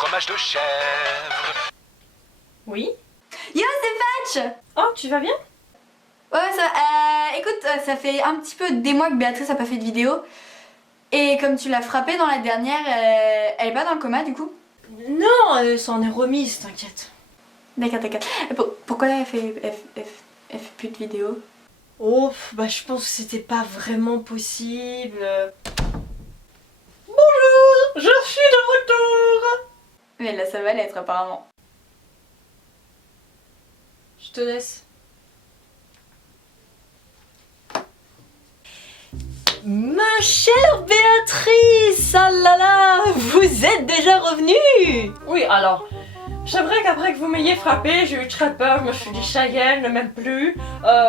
fromage de chèvre. Oui? Yo, c'est Patch! Oh, tu vas bien? Ouais, ça va. Écoute, ça fait un petit peu des mois que Béatrice a pas fait de vidéo. Et comme tu l'as frappée dans la dernière, elle est pas dans le coma du coup? Non, elle s'en est remise, t'inquiète. D'accord, d'accord. Pourquoi elle fait plus de vidéos? Oh, bah je pense que c'était pas vraiment possible. Bonjour, je suis de retour. Mais là, ça va l'être apparemment. Je te laisse. Ma chère Béatrice, ah là là, vous êtes déjà revenue? Oui, alors, c'est vrai qu'après que vous m'ayez frappé, j'ai eu très peur, je me suis dit ça y est, elle ne m'aime plus.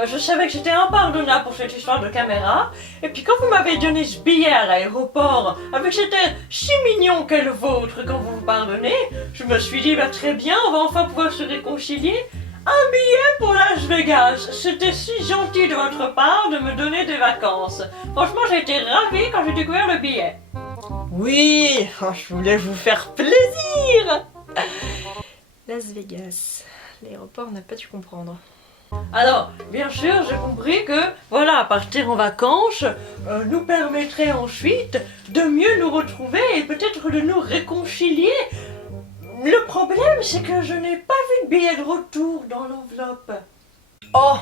Je savais que j'étais impardonnable pour cette histoire de caméra. Et puis quand vous m'avez donné ce billet à l'aéroport, avec cet air si mignon qu'est le vôtre quand vous vous pardonnez, je me suis dit, bah très bien, on va enfin pouvoir se réconcilier. Un billet pour Las Vegas, c'était si gentil de votre part de me donner des vacances. Franchement, j'ai été ravie quand j'ai découvert le billet. Oui, je voulais vous faire plaisir. Las Vegas, l'aéroport n'a pas dû comprendre. Alors, bien sûr, j'ai compris que, voilà, partir en vacances nous permettrait ensuite de mieux nous retrouver et peut-être de nous réconcilier. Le problème, c'est que je n'ai pas vu de billet de retour dans l'enveloppe. Oh!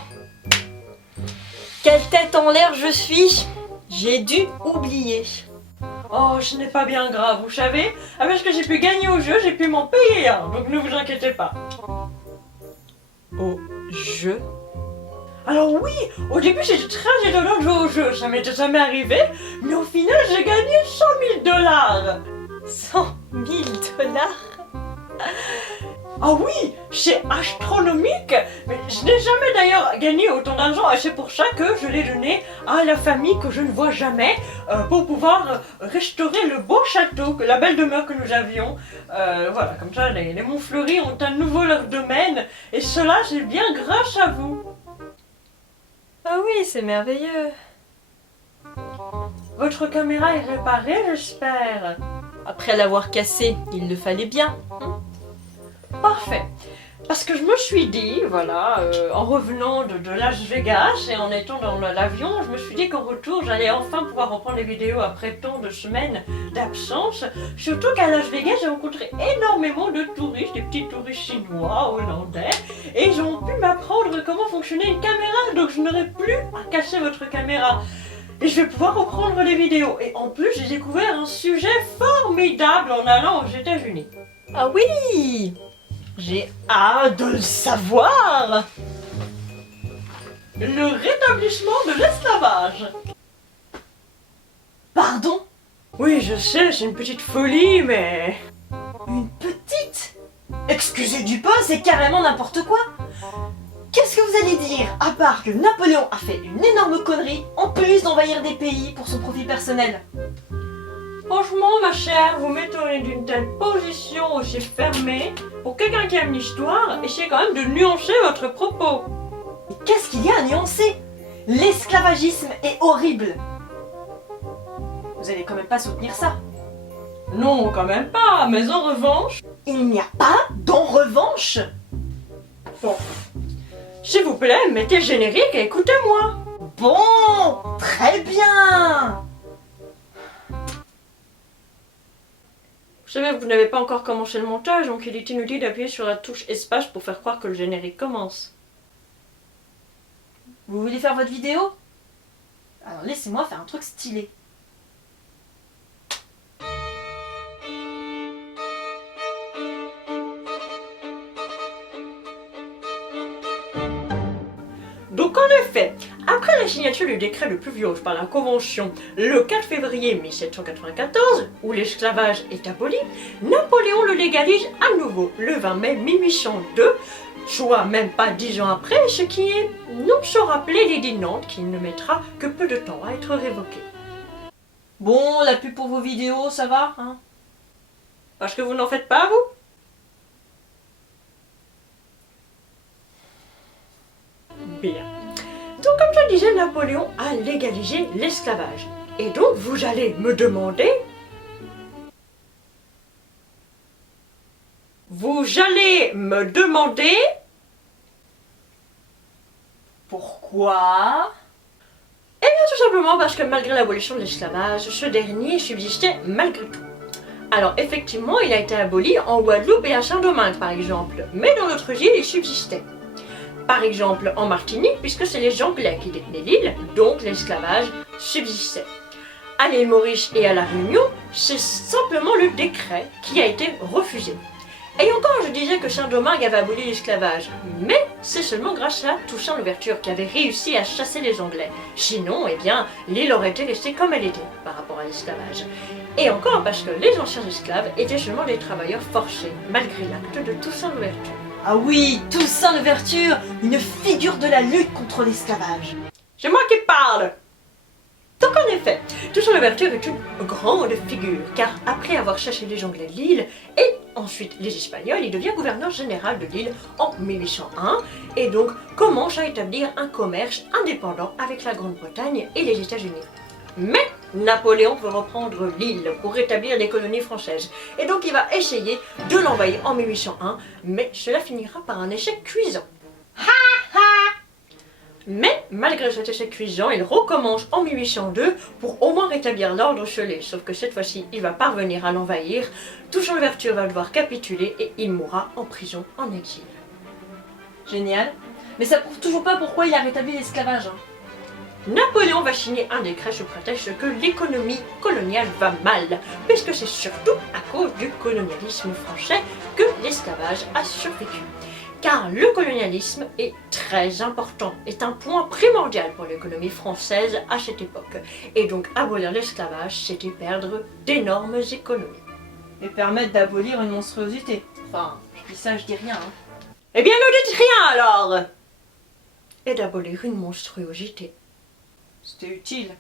Quelle tête en l'air je suis! J'ai dû oublier. Oh, ce n'est pas bien grave, vous savez. Avec ce que j'ai pu gagner au jeu, j'ai pu m'en payer un, donc ne vous inquiétez pas. Au jeu? Alors oui, au début c'était très étonnant de jouer au jeu, ça m'était jamais arrivé, mais au final j'ai gagné 100 000 $. 100 000 $? Ah oui, c'est astronomique. Mais je n'ai jamais d'ailleurs gagné autant d'argent et c'est pour ça que je l'ai donné à la famille que je ne vois jamais pour pouvoir restaurer le beau château, la belle demeure que nous avions. Voilà, comme ça les Montfleury ont à nouveau leur domaine et cela c'est bien grâce à vous. Ah oui, c'est merveilleux. Votre caméra est réparée, j'espère. Après l'avoir cassée, il le fallait bien. Parfait. Parce que je me suis dit, voilà, en revenant de Las Vegas et en étant dans l'avion, je me suis dit qu'en retour, j'allais enfin pouvoir reprendre les vidéos après tant de semaines d'absence. Surtout qu'à Las Vegas, j'ai rencontré énormément de touristes, des petits touristes chinois, hollandais, et ils ont pu m'apprendre comment fonctionnait une caméra, donc je n'aurai plus à casser votre caméra. Et je vais pouvoir reprendre les vidéos. Et en plus, j'ai découvert un sujet formidable en allant aux États-Unis. Ah oui! J'ai hâte de le savoir! Le rétablissement de l'esclavage. Pardon? Oui, je sais, c'est une petite folie, mais... Une petite? Excusez du peu, c'est carrément n'importe quoi! Qu'est-ce que vous allez dire, à part que Napoléon a fait une énorme connerie, en plus d'envahir des pays pour son profit personnel? Franchement, ma chère, vous m'étonnez d'une telle position aussi fermée. Pour quelqu'un qui aime l'histoire, essayez quand même de nuancer votre propos. Qu'est-ce qu'il y a à nuancer? L'esclavagisme est horrible. Vous allez quand même pas soutenir ça? Non, quand même pas, mais en revanche... Il n'y a pas d'en revanche? Bon. S'il vous plaît, mettez le générique et écoutez-moi. Bon, très bien. Vous savez, vous n'avez pas encore commencé le montage, donc il est inutile d'appuyer sur la touche espace pour faire croire que le générique commence. Vous voulez faire votre vidéo? Alors laissez-moi faire un truc stylé. Donc en effet, après la signature du décret de Pluviose par la Convention le 4 février 1794, où l'esclavage est aboli, Napoléon le légalise à nouveau le 20 mai 1802, soit même pas 10 ans après, ce qui est non sans rappeler l'édit de Nantes qui ne mettra que peu de temps à être révoqué. Bon, la pub pour vos vidéos, ça va, hein? Parce que vous n'en faites pas, vous? Bien. Donc comme je disais, Napoléon a légalisé l'esclavage. Et donc vous allez me demander... vous allez me demander... Pourquoi? Eh bien tout simplement parce que malgré l'abolition de l'esclavage, ce dernier subsistait malgré tout. Alors effectivement, il a été aboli en Guadeloupe et à Saint-Domingue par exemple, mais dans d'autres îles, il subsistait. Par exemple en Martinique, puisque c'est les Anglais qui détenaient l'île, donc l'esclavage subsistait. À l'île Maurice et à la Réunion, c'est simplement le décret qui a été refusé. Et encore, je disais que Saint-Domingue avait aboli l'esclavage, mais c'est seulement grâce à Toussaint Louverture qui avait réussi à chasser les Anglais. Sinon, eh bien, l'île aurait été restée comme elle était par rapport à l'esclavage. Et encore parce que les anciens esclaves étaient seulement des travailleurs forcés, malgré l'acte de Toussaint Louverture. Ah oui, Toussaint Louverture, une figure de la lutte contre l'esclavage. C'est moi qui parle! Donc en effet, Toussaint Louverture est une grande figure, car après avoir chassé les Anglais de l'île et ensuite les Espagnols, il devient gouverneur général de l'île en 1801 et donc commence à établir un commerce indépendant avec la Grande-Bretagne et les États-Unis. Mais Napoléon veut reprendre l'île pour rétablir les colonies françaises et donc il va essayer de l'envahir en 1801, mais cela finira par un échec cuisant. Mais malgré cet échec cuisant, il recommence en 1802 pour au moins rétablir l'ordre sur l'île, sauf que cette fois-ci, il va parvenir à l'envahir, Toussaint Louverture va devoir capituler et il mourra en prison en exil. Génial. Mais ça prouve toujours pas pourquoi il a rétabli l'esclavage. Hein. Napoléon va signer un décret sous prétexte que l'économie coloniale va mal, puisque c'est surtout à cause du colonialisme français que l'esclavage a survécu. Car le colonialisme est très important, est un point primordial pour l'économie française à cette époque. Et donc abolir l'esclavage, c'était perdre d'énormes économies. Et permettre d'abolir une monstruosité. Enfin, je dis ça, je dis rien. Hein. Eh bien ne dites rien alors! Et d'abolir une monstruosité. C'était utile.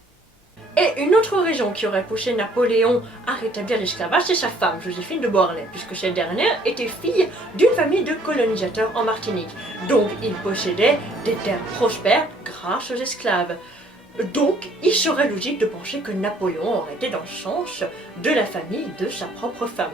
Et une autre raison qui aurait poussé Napoléon à rétablir l'esclavage, c'est sa femme, Joséphine de Beauharnais, puisque cette dernière était fille d'une famille de colonisateurs en Martinique. Donc il possédait des terres prospères grâce aux esclaves. Donc il serait logique de penser que Napoléon aurait été dans le sens de la famille de sa propre femme.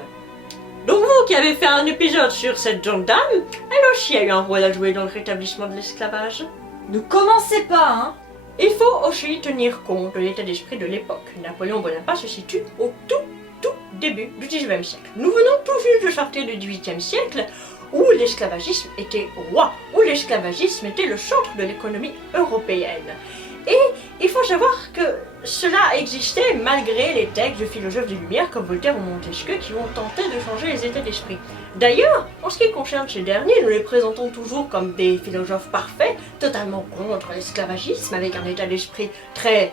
Donc vous qui avez fait un épisode sur cette jeune dame, elle aussi a eu un rôle à jouer dans le rétablissement de l'esclavage. Ne commencez pas, hein. Il faut aussi tenir compte de l'état d'esprit de l'époque. Napoléon Bonaparte se situe au tout début du XIXe siècle. Nous venons tout juste de sortir du XVIIIe siècle où l'esclavagisme était roi, où l'esclavagisme était le centre de l'économie européenne. Et il faut savoir que cela existait malgré les textes de philosophes des Lumières comme Voltaire ou Montesquieu qui ont tenté de changer les états d'esprit. D'ailleurs, en ce qui concerne ces derniers, nous les présentons toujours comme des philosophes parfaits, totalement contre l'esclavagisme, avec un état d'esprit très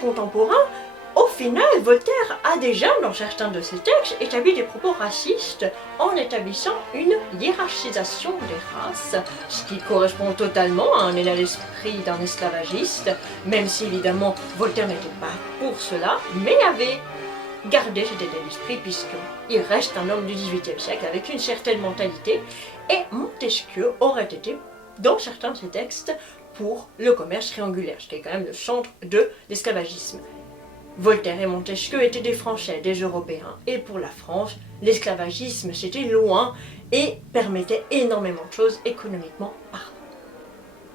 contemporain. Au final, Voltaire a déjà, dans certains de ses textes, établi des propos racistes en établissant une hiérarchisation des races, ce qui correspond totalement à un état d'esprit d'un esclavagiste, même si évidemment Voltaire n'était pas pour cela, mais avait gardé cet état d'esprit puisqu'il reste un homme du XVIIIe siècle avec une certaine mentalité, et Montesquieu aurait été, dans certains de ses textes, pour le commerce triangulaire, ce qui est quand même le centre de l'esclavagisme. Voltaire et Montesquieu étaient des Français, des Européens, et pour la France, l'esclavagisme c'était loin et permettait énormément de choses économiquement parlant.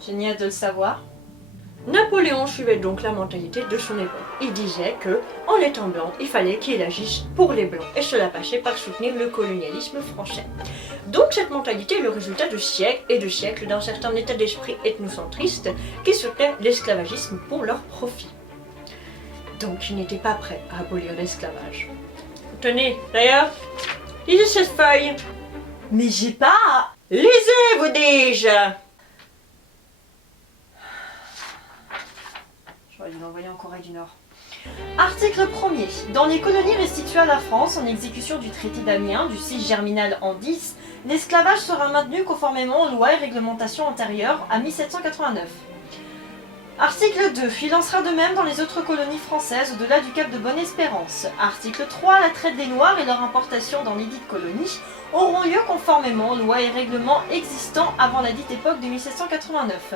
Génial de le savoir. Napoléon suivait donc la mentalité de son époque. Il disait que, en étant blanc, il fallait qu'il agisse pour les blancs, et cela passait par soutenir le colonialisme français. Donc cette mentalité est le résultat de siècles et de siècles d'un certain état d'esprit ethnocentriste qui soutenait l'esclavagisme pour leur profit. Donc il n'était pas prêt à abolir l'esclavage. Tenez, d'ailleurs, lisez cette feuille. Mais j'ai pas... Lisez, vous dis-je. J'aurais dû l'envoyer en Corée du Nord. Article 1er. Dans les colonies restituées à la France en exécution du traité d'Amiens du 6 Germinal en 10, l'esclavage sera maintenu conformément aux lois et réglementations antérieures à 1789. Article 2. Il en sera de même dans les autres colonies françaises au-delà du cap de Bonne-Espérance. Article 3. La traite des Noirs et leur importation dans les dites colonies auront lieu conformément aux lois et règlements existants avant la dite époque de 1789.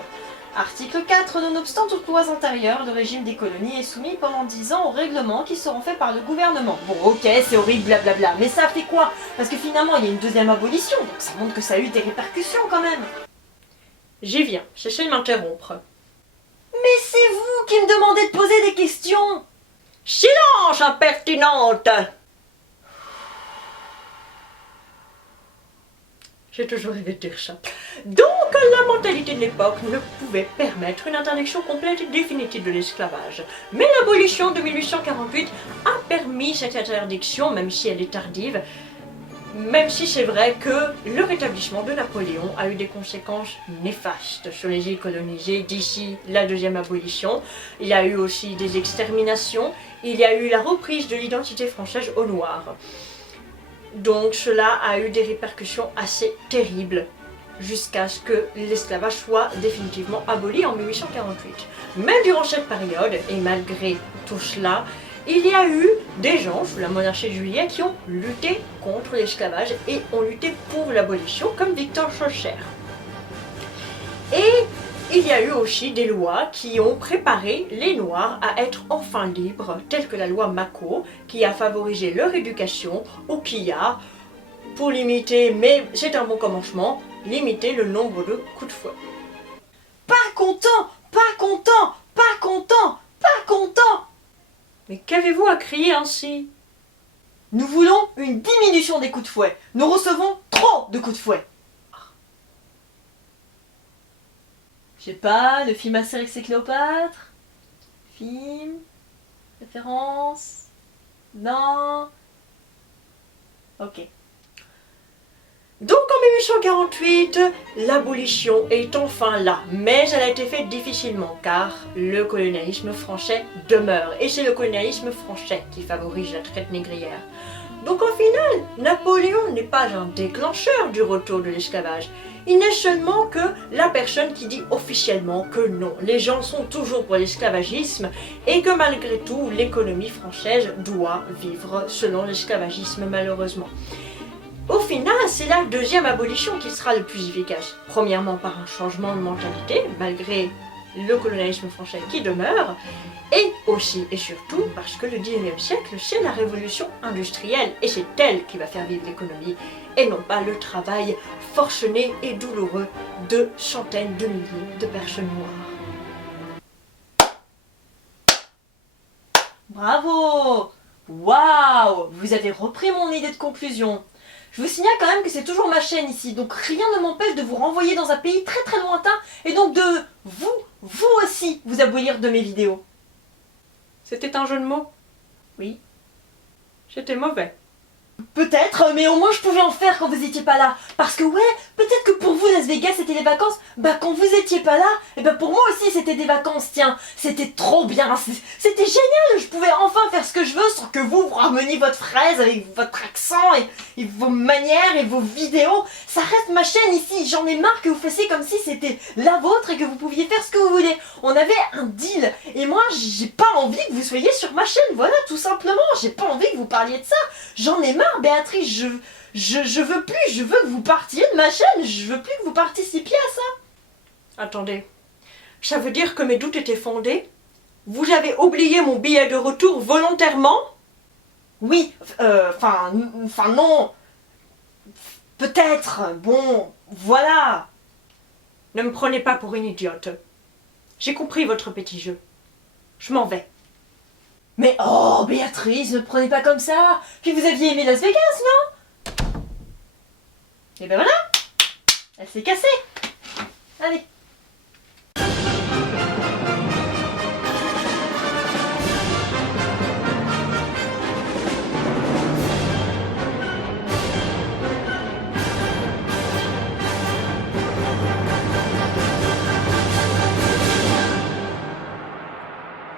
Article 4. Nonobstant toutes lois antérieures, le régime des colonies est soumis pendant 10 ans aux règlements qui seront faits par le gouvernement. Bon, ok, c'est horrible, blablabla, mais ça fait quoi? Parce que finalement, il y a une deuxième abolition, donc ça montre que ça a eu des répercussions quand même. J'y viens, cessez de m'interrompre. Mais c'est vous qui me demandez de poser des questions! Silence, impertinente! J'ai toujours rêvé de dire ça. Donc, la mentalité de l'époque ne pouvait permettre une interdiction complète et définitive de l'esclavage. Mais l'abolition de 1848 a permis cette interdiction, même si elle est tardive, même si c'est vrai que le rétablissement de Napoléon a eu des conséquences néfastes sur les îles colonisées d'ici la deuxième abolition. Il y a eu aussi des exterminations, il y a eu la reprise de l'identité française aux Noirs. Donc cela a eu des répercussions assez terribles jusqu'à ce que l'esclavage soit définitivement aboli en 1848. Mais durant cette période, et malgré tout cela, il y a eu des gens sous la monarchie de Juillet qui ont lutté contre l'esclavage et ont lutté pour l'abolition, comme Victor Schœlcher. Et il y a eu aussi des lois qui ont préparé les Noirs à être enfin libres, telles que la loi Maco, qui a favorisé leur éducation, ou qui a, pour limiter, mais c'est un bon commencement, limité le nombre de coups de fouet. Pas content, pas content, pas content, pas content! Mais qu'avez-vous à crier ainsi? Nous voulons une diminution des coups de fouet. Nous recevons trop de coups de fouet. Je sais pas, le film Astérix et Cléopâtre? Film? Référence? Non? Ok. Donc en 1848, l'abolition est enfin là, mais elle a été faite difficilement car le colonialisme français demeure et c'est le colonialisme français qui favorise la traite négrière. Donc au final, Napoléon n'est pas un déclencheur du retour de l'esclavage, il n'est seulement que la personne qui dit officiellement que non, les gens sont toujours pour l'esclavagisme et que malgré tout, l'économie française doit vivre selon l'esclavagisme malheureusement. Au final, c'est la deuxième abolition qui sera le plus efficace. Premièrement par un changement de mentalité, malgré le colonialisme français qui demeure, et aussi et surtout parce que le 19e siècle, c'est la révolution industrielle, et c'est elle qui va faire vivre l'économie, et non pas le travail forcené et douloureux de centaines de milliers de personnes noires. Bravo! Waouh! Vous avez repris mon idée de conclusion. Je vous signale quand même que c'est toujours ma chaîne ici, donc rien ne m'empêche de vous renvoyer dans un pays très très lointain et donc de vous aussi, vous abolir de mes vidéos. C'était un jeu de mots? Oui. J'étais mauvais. Peut-être, mais au moins je pouvais en faire quand vous étiez pas là. Parce que ouais, peut-être que pour vous Las Vegas c'était les vacances, bah quand vous étiez pas là, et bah pour moi aussi c'était des vacances, tiens. C'était trop bien, c'était génial, je pouvais enfin faire ce que je veux sans que vous rameniez votre fraise avec votre accent et vos manières et vos vidéos. Ça reste ma chaîne ici, j'en ai marre que vous fassiez comme si c'était la vôtre et que vous pouviez faire ce que vous voulez. On avait un deal, et moi j'ai pas envie que vous soyez sur ma chaîne, voilà tout simplement. J'ai pas envie que vous parliez de ça, j'en ai marre. Béatrice, je veux plus, je veux que vous partiez de ma chaîne, je veux plus que vous participiez à ça. Attendez, ça veut dire que mes doutes étaient fondés? Vous avez oublié mon billet de retour volontairement? Oui, enfin non. Peut-être, bon, voilà. Ne me prenez pas pour une idiote. J'ai compris votre petit jeu. Je m'en vais. Mais oh, Béatrice, ne prenez pas comme ça. Puis vous aviez aimé Las Vegas, non? Et ben voilà, elle s'est cassée. Allez.